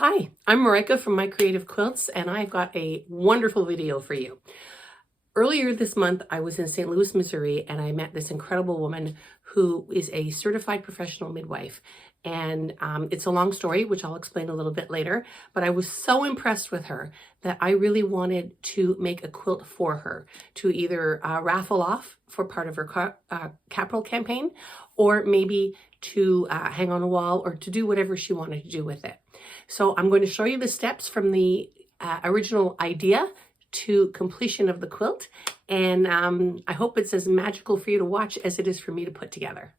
Hi, I'm Marika from My Creative Quilts, and I've got a wonderful video for you. Earlier this month, I was in St. Louis, Missouri, and I met this incredible woman who is a certified professional midwife. And it's a long story, which I'll explain a little bit later, but I was so impressed with her that I really wanted to make a quilt for her to either raffle off for part of her capital campaign, or maybe to hang on a wall, or to do whatever she wanted to do with it. So I'm going to show you the steps from the original idea to completion of the quilt, and I hope it's as magical for you to watch as it is for me to put together.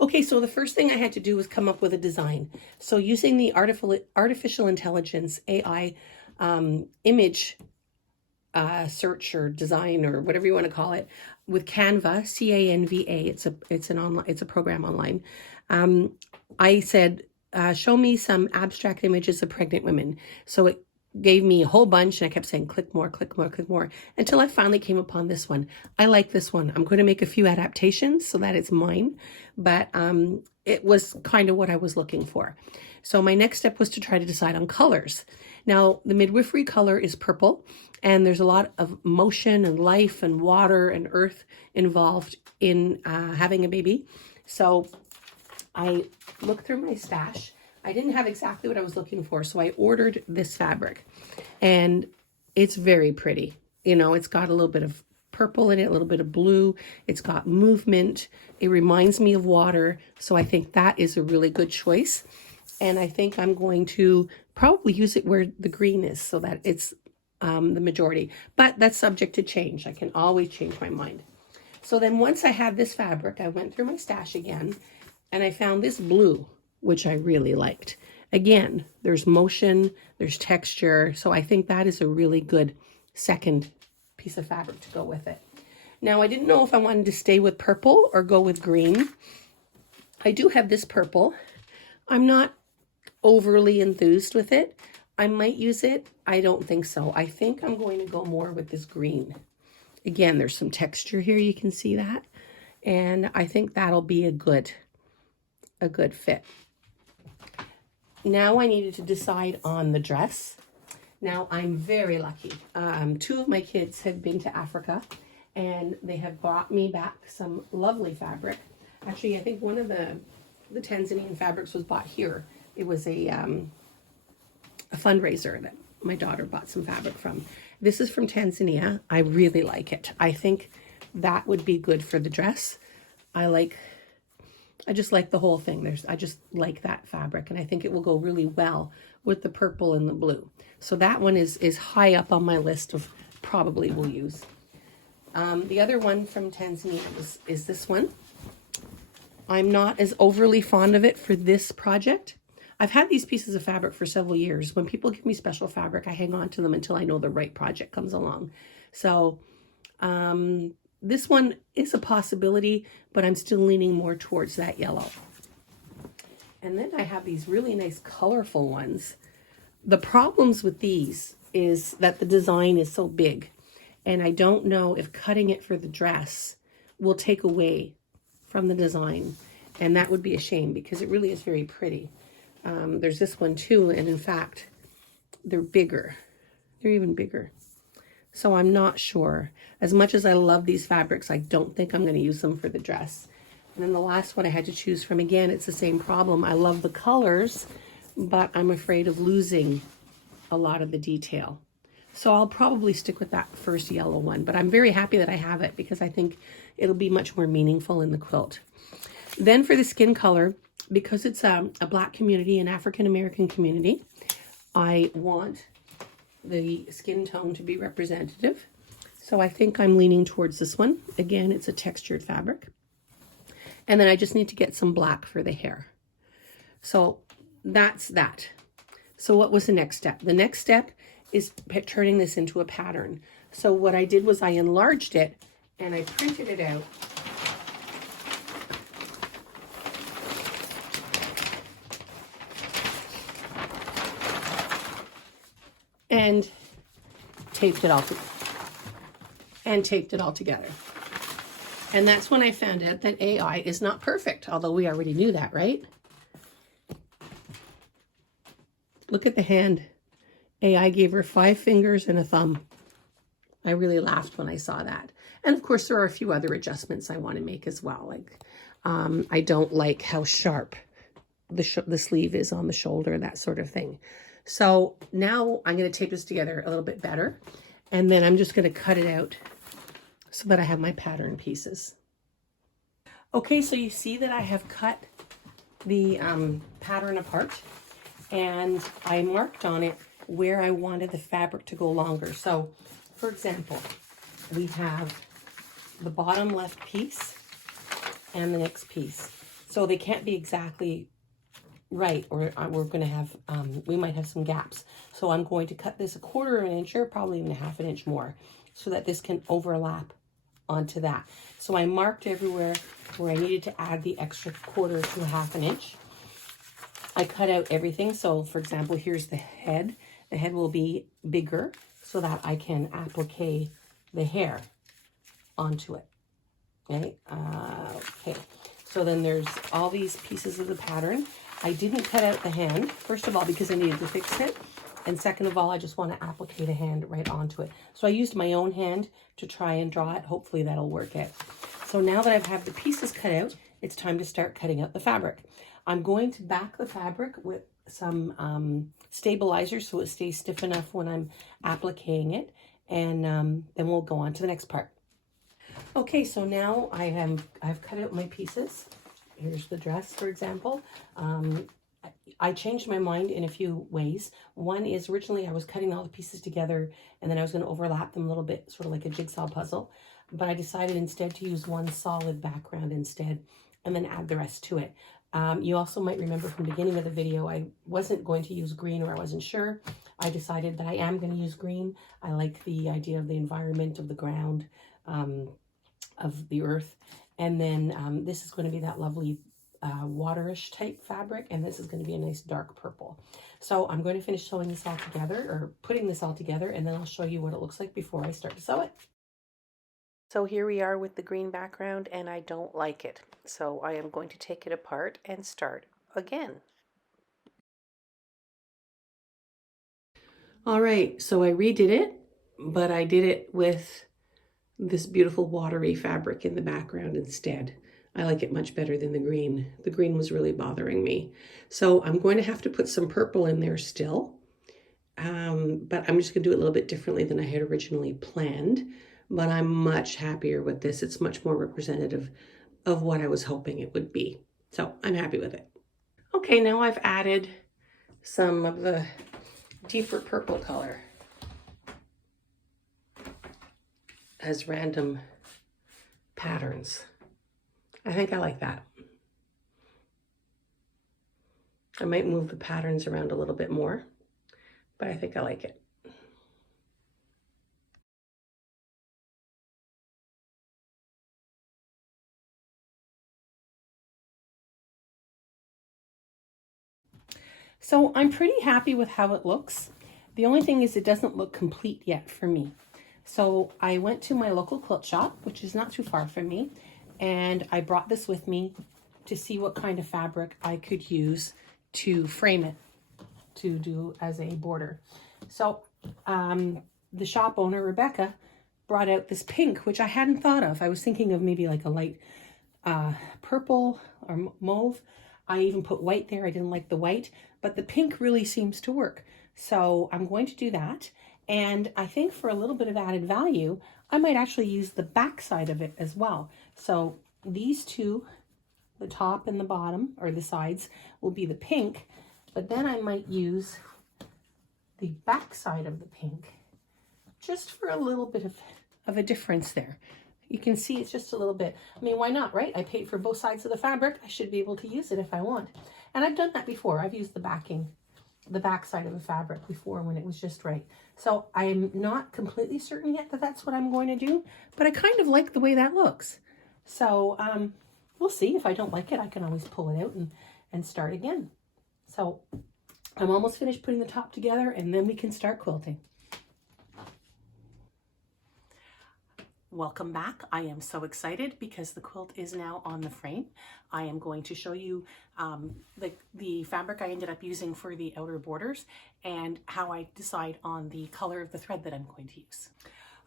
Okay, so the first thing I had to do was come up with a design. So using the artificial intelligence AI image search or design or whatever you want to call it with Canva, Canva. It's a program online. I said, show me some abstract images of pregnant women. So it gave me a whole bunch, and I kept saying, click more, click more, click more, until I finally came upon this one. I like this one. I'm going to make a few adaptations so that it's mine, but it was kind of what I was looking for. So my next step was to try to decide on colors. Now, the midwifery color is purple, and there's a lot of motion and life and water and earth involved in having a baby. So I looked through my stash. I didn't have exactly what I was looking for, so I ordered this fabric, and it's very pretty. You know, it's got a little bit of purple in it, a little bit of blue. It's got movement. It reminds me of water, so I think that is a really good choice. And I think I'm going to probably use it where the green is so that it's the majority, but that's subject to change. I can always change my mind. So then once I had this fabric, I went through my stash again, and I found this blue, which I really liked. Again, there's motion, there's texture, so I think that is a really good second piece of fabric to go with it. Now, I didn't know if I wanted to stay with purple or go with green. I do have this purple. I'm not overly enthused with it. I might use it. I don't think so. I think I'm going to go more with this green. Again, there's some texture here. You can see that. And I think that'll be a good fit. Now I needed to decide on the dress. Now I'm very lucky. Two of my kids have been to Africa, and they have brought me back some lovely fabric. Actually, I think one of the Tanzanian fabrics was bought here. It was a fundraiser that my daughter bought some fabric from. This is from Tanzania. I really like it. I think that would be good for the dress. I just like the whole thing. I just like that fabric, and I think it will go really well with the purple and the blue. So that one is high up on my list of probably will use. The other one from Tanzania is this one. I'm not as overly fond of it for this project. I've had these pieces of fabric for several years. When people give me special fabric, I hang on to them until I know the right project comes along. So this one is a possibility, but I'm still leaning more towards that yellow. And then I have these really nice colorful ones. The problems with these is that the design is so big, and I don't know if cutting it for the dress will take away from the design, and that would be a shame because it really is very pretty. There's this one too, and in fact, they're bigger. They're even bigger. So I'm not sure. As much as I love these fabrics, I don't think I'm going to use them for the dress. And then the last one I had to choose from, again, it's the same problem. I love the colors, but I'm afraid of losing a lot of the detail. So I'll probably stick with that first yellow one, but I'm very happy that I have it because I think it'll be much more meaningful in the quilt. Then for the skin color, because it's a Black community, an African American community, I want the skin tone to be representative. So I think I'm leaning towards this one. Again, it's a textured fabric. And then I just need to get some black for the hair. So that's that. So what was the next step? The next step is turning this into a pattern. So what I did was I enlarged it and I printed it out. And taped it all together. And that's when I found out that AI is not perfect, although we already knew that, right? Look at the hand. AI gave her 5 fingers and a thumb. I really laughed when I saw that. And of course, there are a few other adjustments I want to make as well. Like, I don't like how sharp the sleeve is on the shoulder, that sort of thing. So now I'm going to tape this together a little bit better. And then I'm just going to cut it out so that I have my pattern pieces. Okay, so you see that I have cut the pattern apart, and I marked on it where I wanted the fabric to go longer. So, for example, we have the bottom left piece and the next piece. So they can't be exactly right, or we're going to have, we might have some gaps. So I'm going to cut this 1/4 of an inch, or probably even 1/2 inch more, so that this can overlap onto that. So I marked everywhere where I needed to add the extra 1/4 to 1/2 inch. I cut out everything. So for example, here's the head. The head will be bigger so that I can applique the hair onto it. Okay. Okay. So then there's all these pieces of the pattern. I didn't cut out the hand, first of all, because I needed to fix it. And second of all, I just want to applique the hand right onto it. So I used my own hand to try and draw it. Hopefully that'll work out. So now that I've had the pieces cut out, it's time to start cutting out the fabric. I'm going to back the fabric with some stabilizer so it stays stiff enough when I'm appliquing it. And then we'll go on to the next part. Okay, so now I've cut out my pieces. Here's the dress, for example. I changed my mind in a few ways. One is originally I was cutting all the pieces together and then I was going to overlap them a little bit, sort of like a jigsaw puzzle. But I decided instead to use one solid background instead and then add the rest to it. You also might remember from the beginning of the video, I wasn't going to use green, or I wasn't sure. I decided that I am going to use green. I like the idea of the environment, of the ground, of the earth. And then this is going to be that lovely waterish type fabric, and this is going to be a nice dark purple. So I'm going to finish sewing this all together, or putting this all together, and then I'll show you what it looks like before I start to sew it. So here we are with the green background, and I don't like it. So I am going to take it apart and start again. All right, so I redid it, but I did it with this beautiful watery fabric in the background instead. I like it much better than the green. The green was really bothering me. So I'm going to have to put some purple in there still. But I'm just going to do it a little bit differently than I had originally planned. But I'm much happier with this. It's much more representative of what I was hoping it would be. So I'm happy with it. Okay, now I've added some of the deeper purple color as random patterns. I think I like that. I might move the patterns around a little bit more, but I think I like it. So I'm pretty happy with how it looks. The only thing is it doesn't look complete yet for me. So I went to my local quilt shop, which is not too far from me, and I brought this with me to see what kind of fabric I could use to frame it, to do as a border. So the shop owner, Rebecca, brought out this pink, which I hadn't thought of. I was thinking of maybe like a light purple or mauve. I even put white there. I didn't like the white, but the pink really seems to work. So I'm going to do that. And I think for a little bit of added value, I might actually use the back side of it as well. So these two, the top and the bottom, or the sides, will be the pink, but then I might use the back side of the pink just for a little bit of a difference there. You can see it's just a little bit. I mean, why not, right? I paid for both sides of the fabric. I should be able to use it if I want. And I've done that before. I've used the back side of the fabric before when it was just right. So I'm not completely certain yet that that's what I'm going to do, but I kind of like the way that looks. So we'll see. If I don't like it, I can always pull it out and start again. So I'm almost finished putting the top together, and then we can start quilting. Welcome back. I am so excited because the quilt is now on the frame. I am going to show you the fabric I ended up using for the outer borders and how I decide on the color of the thread that I'm going to use.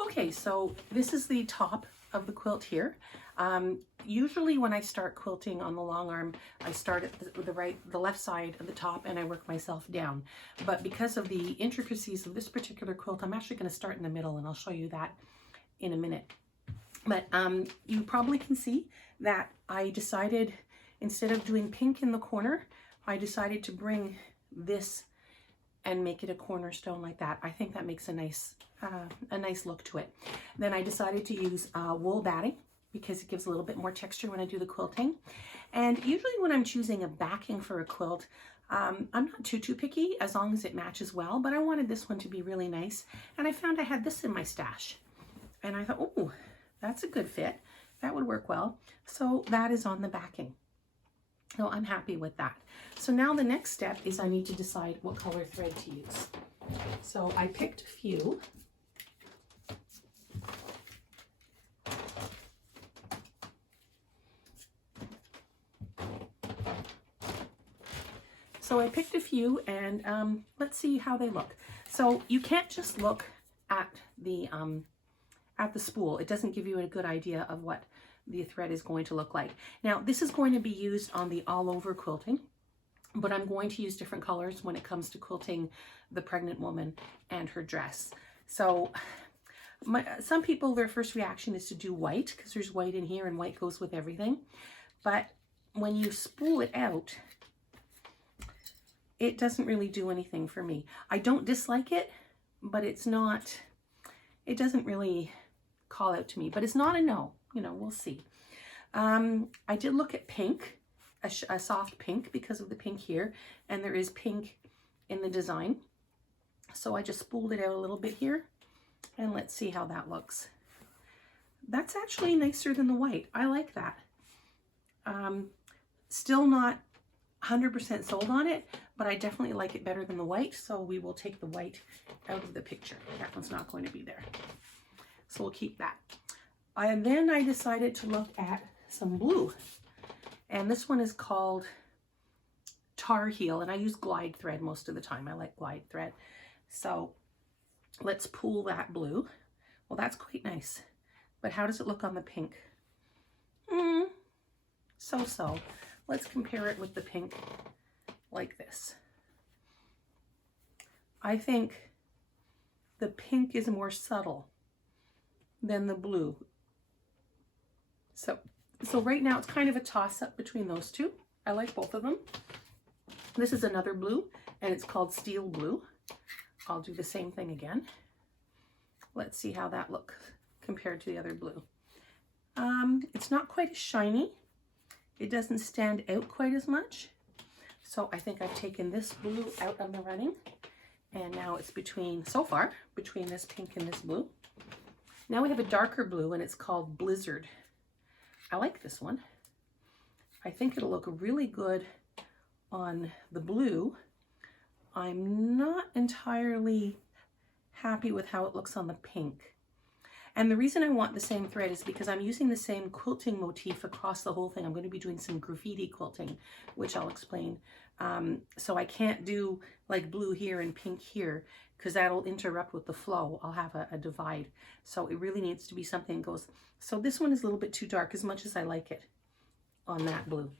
Okay, so this is the top of the quilt here. Usually when I start quilting on the long arm, I start at the left side of the top and I work myself down. But because of the intricacies of this particular quilt, I'm actually going to start in the middle, and I'll show you that in a minute. But you probably can see that I decided, instead of doing pink in the corner, I decided to bring this and make it a cornerstone like that. I think that makes a nice look to it. Then I decided to use wool batting because it gives a little bit more texture when I do the quilting. And usually when I'm choosing a backing for a quilt, I'm not too picky as long as it matches well, but I wanted this one to be really nice. And I found I had this in my stash. And I thought, oh, that's a good fit. That would work well. So that is on the backing. So I'm happy with that. So now the next step is I need to decide what color thread to use. So I picked a few. And let's see how they look. So you can't just look at the spool. It doesn't give you a good idea of what the thread is going to look like. Now this is going to be used on the all over quilting, but I'm going to use different colors when it comes to quilting the pregnant woman and her dress. So some people, their first reaction is to do white because there's white in here and white goes with everything. But when you spool it out, it doesn't really do anything for me. I don't dislike it, but it doesn't really call out to me, but it's not a no. You know, we'll see. I did look at pink, a soft pink, because of the pink here, and there is pink in the design. So I just spooled it out a little bit here, and let's see how that looks. That's actually nicer than the white. I like that. Still not 100% sold on it, but I definitely like it better than the white, so we will take the white out of the picture. That one's not going to be there. So we'll keep that. And then I decided to look at some blue. And this one is called Tar Heel, and I use glide thread most of the time. I like glide thread. So let's pull that blue. Well, that's quite nice. But how does it look on the pink? So-so. Let's compare it with the pink like this. I think the pink is more subtle than the blue. So right now it's kind of a toss-up between those two. I like both of them. This is another blue, and it's called Steel Blue. I'll do the same thing again. Let's see how that looks compared to the other blue. It's not quite as shiny. It doesn't stand out quite as much. So I think I've taken this blue out of the running. And now it's so far, between this pink and this blue. Now we have a darker blue, and it's called Blizzard. I like this one. I think it'll look really good on the blue. I'm not entirely happy with how it looks on the pink. And the reason I want the same thread is because I'm using the same quilting motif across the whole thing. I'm going to be doing some graffiti quilting, which I'll explain. So I can't do like blue here and pink here because that'll interrupt with the flow. I'll have a divide. So it really needs to be something that goes. So this one is a little bit too dark as much as I like it on that blue.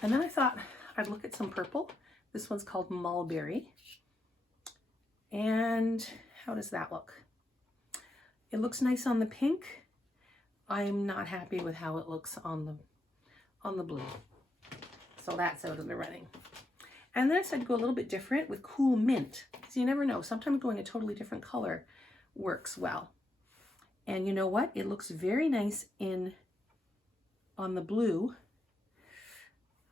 And then I thought I'd look at some purple. This one's called Mulberry. And how does that look? It looks nice on the pink. I'm not happy with how it looks on the blue. So that's out of the running. And then I decided to go a little bit different with Cool Mint, because you never know. Sometimes going a totally different color works well. And you know what? It looks very nice on the blue.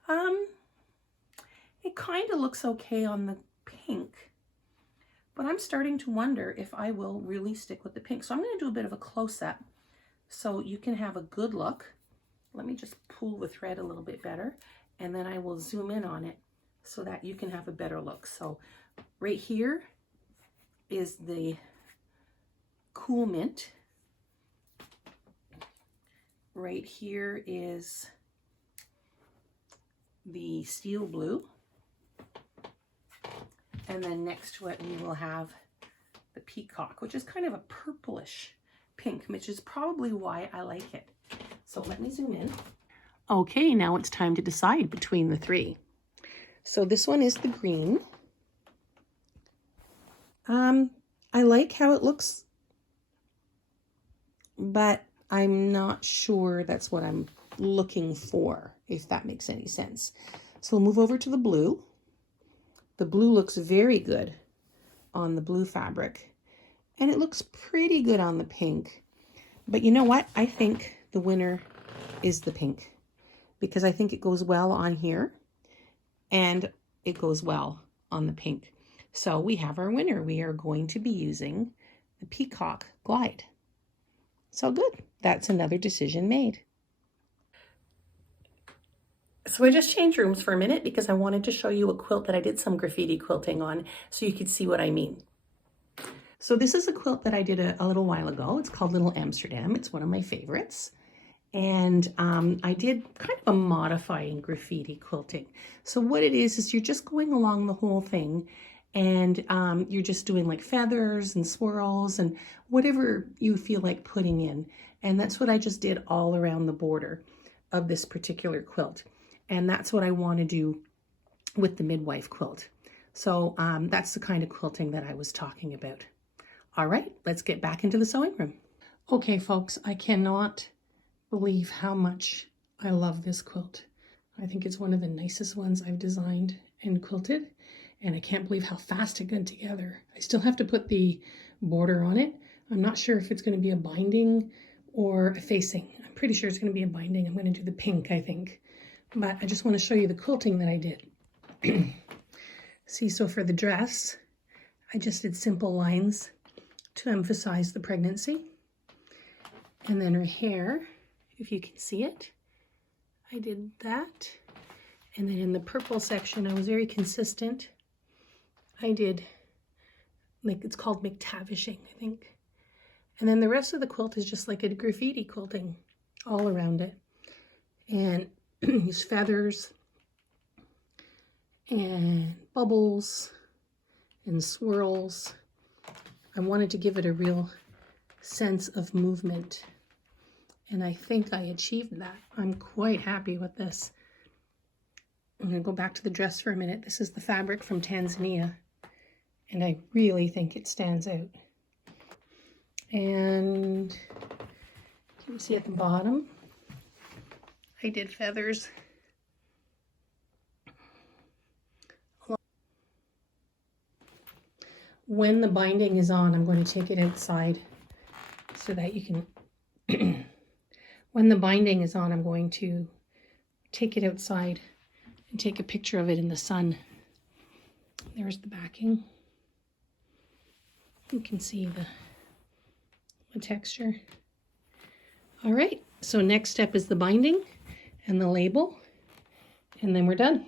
It kind of looks okay on the pink, but I'm starting to wonder if I will really stick with the pink. So I'm going to do a bit of a close-up so you can have a good look. Let me just pull the thread a little bit better, and then I will zoom in on it so that you can have a better look. So right here is the Cool Mint right here is the steel blue. And then next to it, we will have the peacock, which is kind of a purplish pink, which is probably why I like it. So let me zoom in. Okay, now it's time to decide between the three. So this one is the green. I like how it looks, but I'm not sure that's what I'm looking for, if that makes any sense. So we'll move over to the blue. The blue looks very good on the blue fabric, and it looks pretty good on the pink. But you know what? I think the winner is the pink, because I think it goes well on here and it goes well on the pink. So we have our winner. We are going to be using the Peacock Glide. So good. That's another decision made. So I just changed rooms for a minute because I wanted to show you a quilt that I did some graffiti quilting on so you could see what I mean. So this is a quilt that I did a little while ago. It's called Little Amsterdam. It's one of my favorites. And I did kind of a modifying graffiti quilting. So what it is you're just going along the whole thing, and you're just doing like feathers and swirls and whatever you feel like putting in. And that's what I just did all around the border of this particular quilt. And that's what I want to do with the midwife quilt. So that's the kind of quilting that I was talking about. All right, let's get back into the sewing room. Okay, folks, I cannot believe how much I love this quilt. I think it's one of the nicest ones I've designed and quilted, and I can't believe how fast it got together. I still have to put the border on it. I'm not sure if it's going to be a binding or a facing. I'm pretty sure it's going to be a binding. I'm going to do the pink, I think. But I just want to show you the quilting that I did. See, so for the dress, I just did simple lines to emphasize the pregnancy. And then her hair, if you can see it, I did that. And then in the purple section, I was very consistent. I did, like, it's called McTavishing, I think. And then the rest of the quilt is just like a graffiti quilting all around it. And these feathers and bubbles and swirls. I wanted to give it a real sense of movement. And I think I achieved that. I'm quite happy with this. I'm going to go back to the dress for a minute. This is the fabric from Tanzania, and I really think it stands out. And can you see at the bottom, I did feathers. When the binding is on, I'm going to take it outside so that you can... When the binding is on, I'm going to take it outside and take a picture of it in the sun. There's the backing. You can see the texture. All right, so next step is the binding and the label, and then we're done.